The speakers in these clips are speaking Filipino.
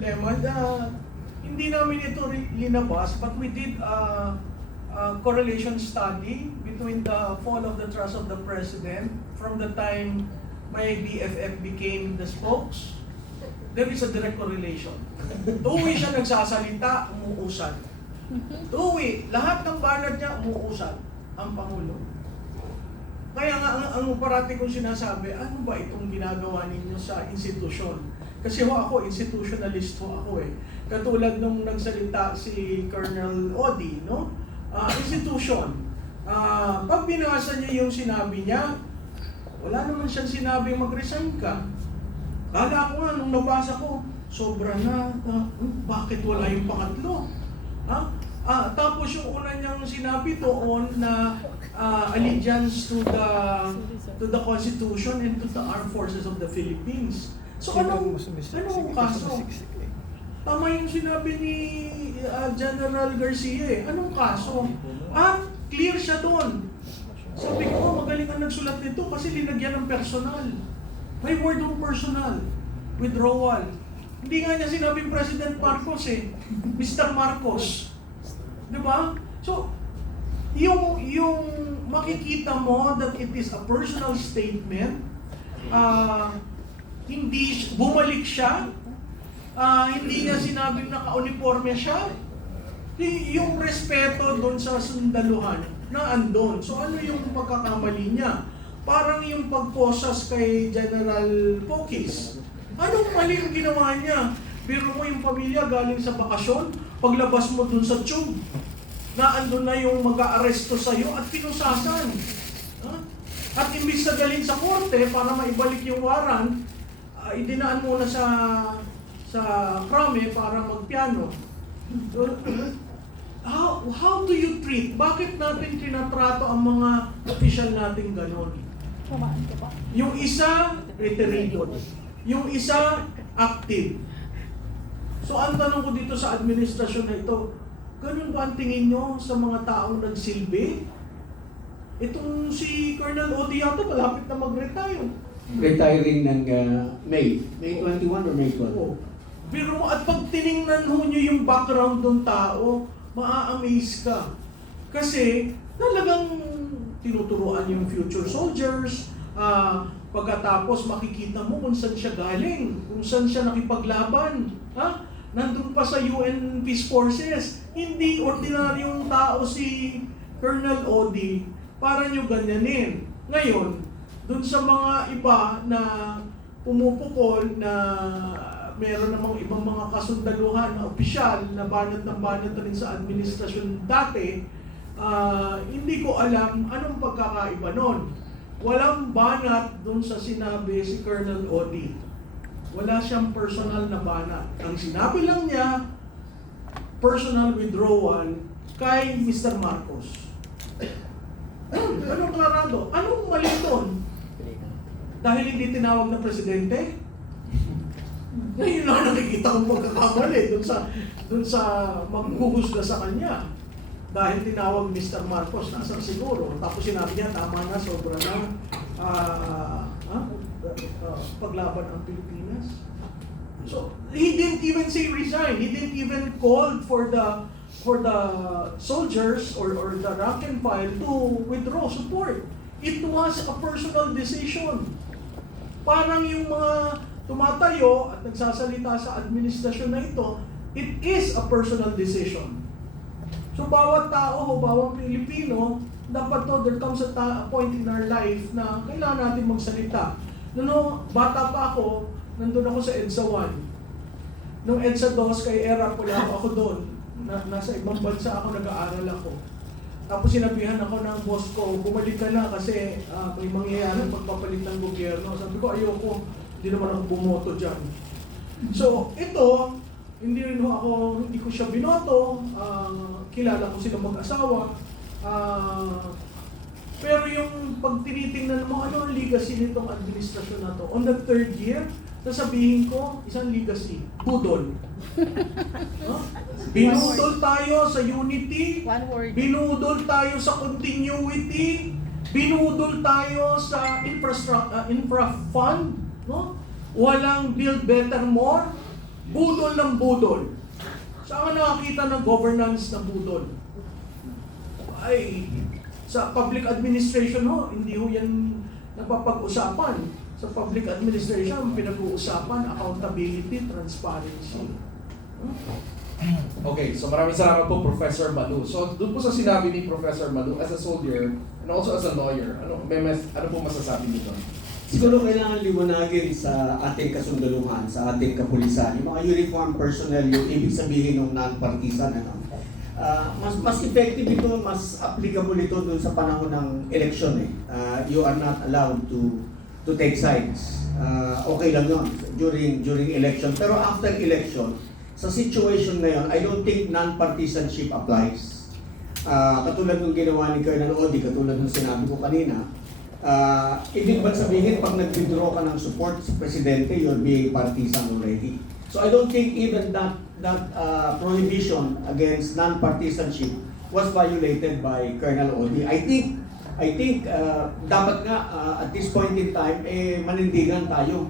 Lemon, hindi namin ito linabas, but we did a correlation study between the fall of the trust of the President from the time my BFF became the spokes. There is a direct correlation. Tuwi siya nagsasalita, umuusad. Tuwi, lahat ng banat niya, umuusad ang Pangulo. Kaya nga, ang parati kong sinasabi, ano ba itong ginagawa ninyo sa institusyon? Kasi ako, institutionalist ako eh. Katulad nung nagsalita si Colonel Odi, no? Institution. Pag binasa niya yung sinabi niya, wala naman siyang sinabing mag-resign ka. Kala ko nga, nung nabasa ko, sobra na, bakit wala yung pangatlo? Tapos yung una niyang sinabi doon na allegiance to the Constitution and to the Armed Forces of the Philippines. So anong kaso? Tama yung sinabi ni General Garcia eh. Anong kaso? Clear siya doon. Sabi ko, magaling ang nagsulat nito kasi linagyan ng personal. May word ng personal. Withdrawal. Hindi nga niya sinabing President Marcos eh. Mr. Marcos. Diba? So, yung makikita mo that it is a personal statement, hindi bumalik siya, hindi niya sinabing naka-uniforme siya, yung respeto doon sa sundaluhan na andon. So ano yung pagkakamali niya? Parang yung pagposas kay General Pokis. Anong mali yung ginawa niya? Pero mo yung pamilya galing sa bakasyon, paglabas mo dun sa tube, na andun na yung mag-aaresto sa'yo at pinusasan. At imbis na galing sa korte para maibalik yung warrant, idinaan muna sa krame para magpiano. How do you treat? Bakit natin tinatrato ang mga official natin ganon? Yung isa, reterido. Yung isa, active. So ang tanong ko dito sa administrasyon na ito, ganun ba ang tingin nyo sa mga taong nagsilbi? Itong si Colonel Odi yata malapit na mag-retire. Retiring ng May 21 or May 12? Oo. Pero at pag tiningnan ho nyo yung background ng tao, maa-amaze ka. Kasi talagang tinuturuan yung future soldiers, pagkatapos makikita mo kung saan siya galing, kung saan siya nakipaglaban. Nandun pa sa UN Peace Forces. Hindi ordinaryong tao si Colonel Odi para nyo ganyanin. Ngayon, dun sa mga iba na pumupukol na meron namang ibang mga kasundaluhan na opisyal na banat ng banat rin sa administrasyon dati, hindi ko alam anong pagkakaiba nun. Walang banat dun sa sinabi si Colonel Odi. Wala siyang personal na banat. Ang sinabi lang niya, personal withdrawal kay Mr. Marcos. Anong klarado? Anong mali doon? Dahil hindi tinawag na presidente? Ngayon lang nakikita kong pagkakamali dun sa maghuhusga sa kanya. Dahil tinawag Mr. Marcos, nasa siguro. Tapos sinabi niya, tama na, sobra na paglaban ang Pilipinas. So, he didn't even say resign. He didn't even call for the soldiers or the rank and file to withdraw support. It was a personal decision. Parang yung mga tumatayo at nagsasalita sa administrasyon na ito, it is a personal decision. So bawat tao o bawat Pilipino, dapat there comes a point in our life na kailangan natin magsalita. Bata pa ako, nandun ako sa EDSA 1. Nung EDSA 2 kay ERA, wala ako doon. Nasa ibang bansa ako, nag-aaral ako. Tapos sinabihan ako ng boss ko, bumalik ka na kasi may mangyayari pagpapalit ng gobyerno. Sabi ko, ayoko, hindi naman ako bumoto dyan. So, ito, hindi ko siya binoto, kilala ko sila mag-asawa. Pero yung pag tinitingnan mo, ano ang legacy nitong administrasyon na to? On the third year, sasabihin ko, isang legacy, budol. Binudol tayo sa unity, binudol tayo sa continuity, binudol tayo sa infra fund, no? Walang build better more, Budol ng budol. Saan ka nakakita ng governance ng budol? Ay, sa public administration ho, hindi ho yan napapag-usapan. Sa public administration, pinag-uusapan accountability, transparency. Okay, so maraming salamat po, Professor Malu. So, doon po sa sinabi ni Professor Malu, as a soldier and also as a lawyer, ano po masasabi niyo doon? Siguro kailangan liwanagin sa ating kasundaluhan, sa ating kapulisan, yung mga uniform personnel, yung ibig sabihin ng non-partisan. Mas effective ito, mas applicable ito doon sa panahon ng election. You are not allowed to take sides. Okay lang yun during election. Pero after election, sa situation na yun, I don't think non-partisanship applies. Katulad ng ginawa ni Colonel Odi, katulad ng sinabi ko kanina, ibig ba sabihin pag nag-withdraw ka ng support sa presidente, you're being partisan already. So I don't think even that prohibition against non-partisanship was violated by Colonel Odi. I think dapat nga at this point in time manindigan tayo.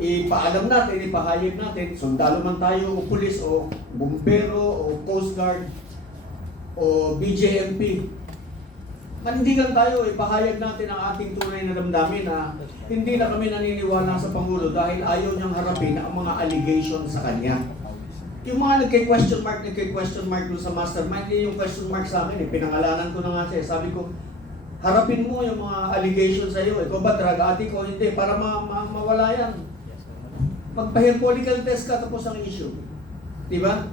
Ipaalam natin, ipahayag natin, sundalo man tayo o pulis o bumbero o Coast Guard o BJMP. Manindigan tayo, ipahayag natin ang ating tunay na damdamin na hindi na kami naniniwala sa Pangulo dahil ayaw niyang harapin ang mga allegation sa kanya. Yung mga nagkay-question mark doon sa mastermind, yung question mark sa akin, pinangalanan ko na nga siya. Sabi ko, harapin mo yung mga allegation sa iyo. Ikaw ba drug addict o hindi? Para mawala yan. Magpa-political test ka tapos ang issue. Diba?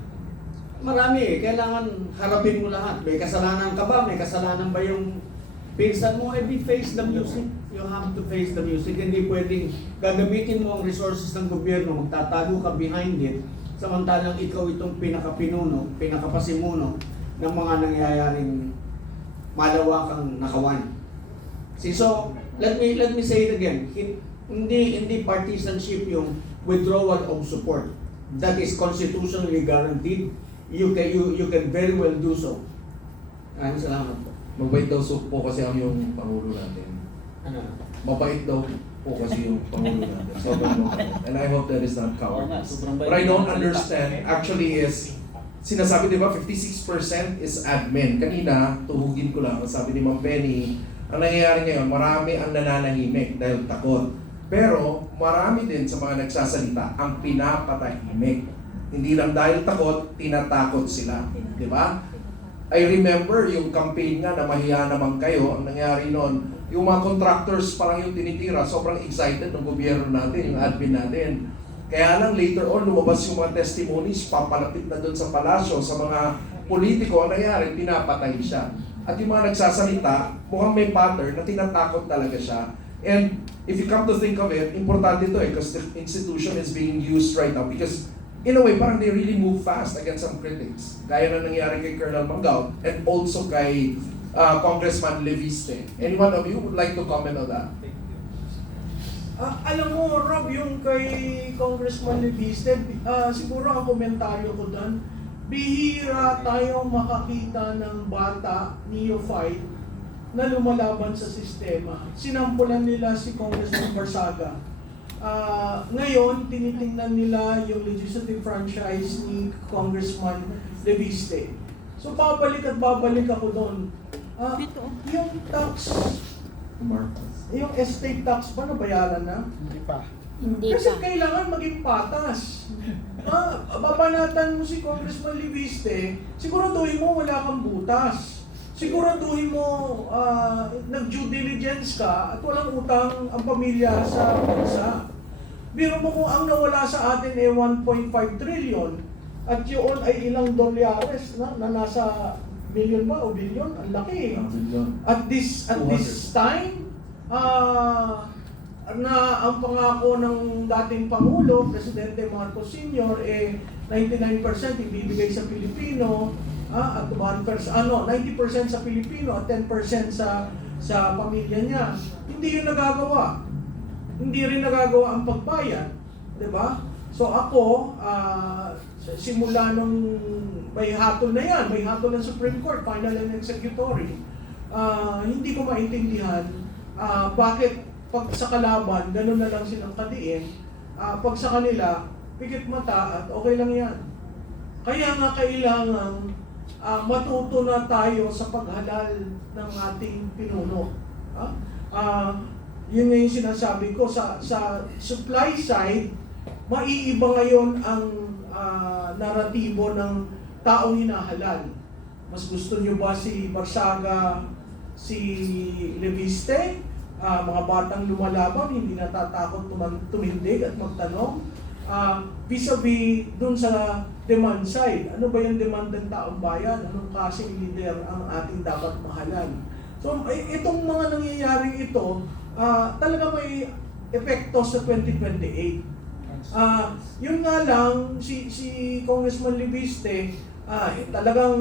Marami kailangan harapin mo lahat. May kasalanan ka ba? May kasalanan ba yung pinsan mo? Face the music. You have to face the music. Hindi pwedeng gagamitin mo ang resources ng gobyerno, magtatago ka behind it, samantalang ikaw itong pinakapinuno, pinakapasimuno ng mga nangyayaring malawakang nakawan. So, let me say it again. Hindi partisanship yung withdrawal of support. That is constitutionally guaranteed. You can very well do so. Maraming salamat po. Mabait daw po kasi ang yung Pangulo natin. Mabait daw po kasi yung Pangulo natin. Sobrang mabait. And I hope that is not cowardice. What I don't understand actually is, sinasabi di ba 56% is admin. Kanina, tuhugin ko lang, sabi ni Ma'am Penny, ang nangyayari ngayon, marami ang nananahimik dahil takot. Pero marami din sa mga nagsasalita ang pinapatahimik. Hindi lang dahil takot, tinatakot sila. Di ba? I remember yung campaign nga na mahiya naman kayo, ang nangyari noon, yung mga contractors parang yung tinitira, sobrang excited ng gobyerno natin, yung admin natin. Kaya lang later on, lumabas yung mga testimonies, papalapit na doon sa palasyo, sa mga politiko, ang nangyari, pinapatay siya. At yung mga nagsasalita, mukhang may pattern na tinatakot talaga siya. And if you come to think of it, importante ito because the institution is being used right now because in a way, parang they really move fast against some critics. Gaya na nangyari kay Colonel Manggao and also kay Congressman Leviste. Anyone of you would like to comment on that? Alam mo, Rob, yung kay Congressman Leviste, siguro ang komentaryo ko doon, bihira tayong makakita ng bata, neophyte, na lumalaban sa sistema. Sinampulan nila si Congressman Barsaga. Ngayon, tinitingnan nila yung legislative franchise ni Congressman Leviste. So, babalik ako doon. Yung tax, yung estate tax ba nabayaran na? Hindi Kasi pa. kailangan maging patas. Babanatan mo si Congressman Leviste, siguraduhin mo wala kang butas. Siguraduhin mo nag-due diligence ka at walang utang ang pamilya sa bansa. Biro mo kung ang nawala sa atin 1.5 trillion at yun ay ilang dolyares na nasa million ba o billion? Ang laki. At this time, na ang pangako ng dating Pangulo, Presidente Marcos Sr., 99% ibibigay sa Pilipino, at 1%, 90% sa Pilipino at 10% sa pamilya niya. Hindi yun nagagawa. Hindi rin nagagawa ang pagbayad. Diba? So ako, simula nung may hatol na yan, may hatol ng Supreme Court, final and executory, hindi ko maintindihan bakit pag sa kalaban, gano'n na lang silang katiin, pag sa kanila, pikit mata at okay lang yan. Kaya nga kailangan matuto na tayo sa paghalal ng ating pinuno. Yun nga yung sinasabi ko, sa supply side, maiiba ngayon ang naratibo ng taong hinahalal. Mas gusto nyo ba si Barsaga, si Leviste, mga batang lumalaban, hindi natatakot tumindig at magtanong? Vis-a-vis dun sa demand side, ano ba yung demand ng taong bayan? Anong klaseng leader ang ating dapat mahalan? So, itong mga nangyayaring ito, talaga may epekto sa 2028. Yun nga lang, si Congressman Leviste, talagang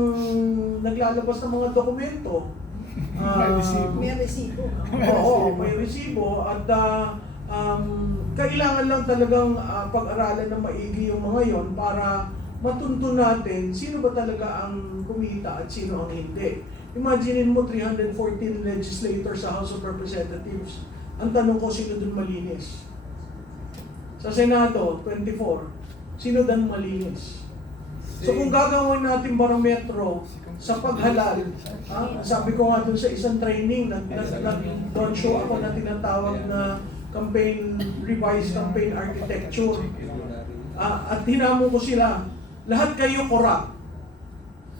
naglalabas ng mga dokumento. May resibo. Oo, may resibo. At kailangan lang talagang pag-aralan ng maigi yung mga yon para matunto natin sino ba talaga ang kumita at sino ang hindi. Imaginin mo 314 legislators sa House of Representatives. Ang tanong ko, sino dun malinis? Sa Senado, 24. Sino dun malinis? So kung gagawin natin barometro sa paghalal, sabi ko nga dun sa isang training, nag-don't show ako na tinatawag na revised campaign architecture. At hinamon ko sila, lahat kayo corrupt.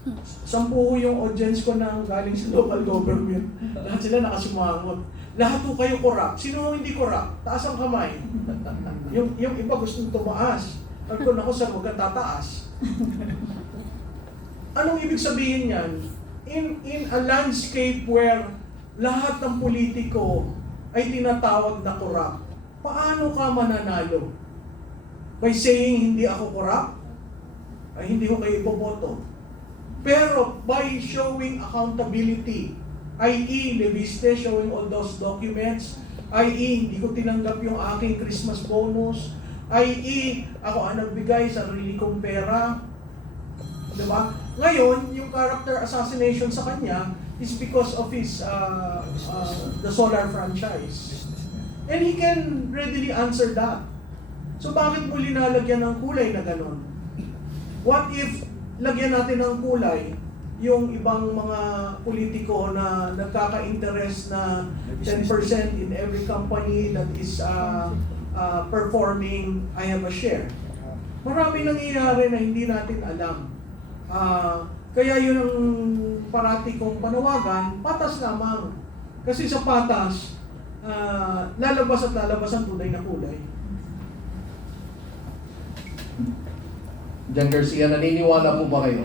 10 yung audience ko na galing sa local government. Lahat sila nakasimangot. Lahat po kayo corrupt. Sino hindi corrupt? Taas ang kamay. yung iba gustong tumaas. Sabi ko, naku sir, huwag kang tataas. Anong ibig sabihin yan? In a landscape where lahat ng politiko ay tinatawag na corrupt, paano ka mananalo? By saying hindi ako corrupt? Ay hindi ko kayo iboboto. Pero by showing accountability, i.e. Leviste showing all those documents, i.e. hindi ko tinanggap yung aking Christmas bonus, i.e. ako ang nagbigay sa sarili kong pera. Diba? Ngayon, yung character assassination sa kanya is because of his the solar franchise. And he can readily answer that. So bakit mo linalagyan ng kulay na ganon? What if lagyan natin ng kulay yung ibang mga politiko na nagkaka-interest na 10% in every company that is performing, I have a share. Marami nangyayari na hindi natin alam. Kaya yun ang parati kong panawagan, patas lamang. Kasi sa patas, lalabas at lalabas ang tunay na kulay. Jan Garcia, naniniwala po ba kayo